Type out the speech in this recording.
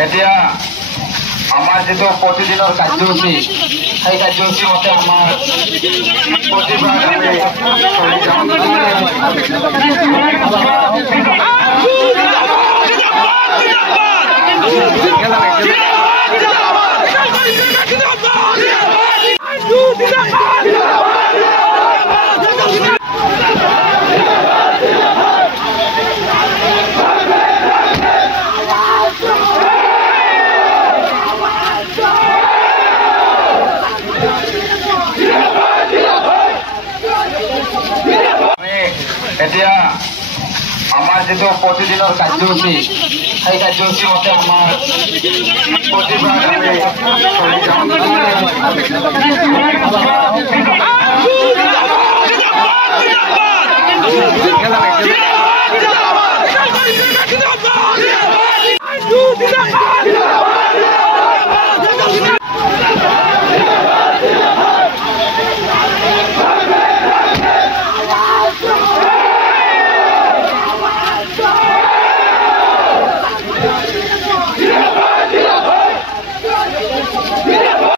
এতিয়া আমাৰ যেটো প্ৰতিদিনৰ কাৰ্যসূচী সেই কাৰ্যসূচী মতে আমাৰ প্ৰতিবাদ এতিয়া আমাৰ যেটো প্ৰতিদিনৰ কাৰ্যসূচী সেই কাৰ্যসূচী মতে আমাৰ প্ৰতিবাদ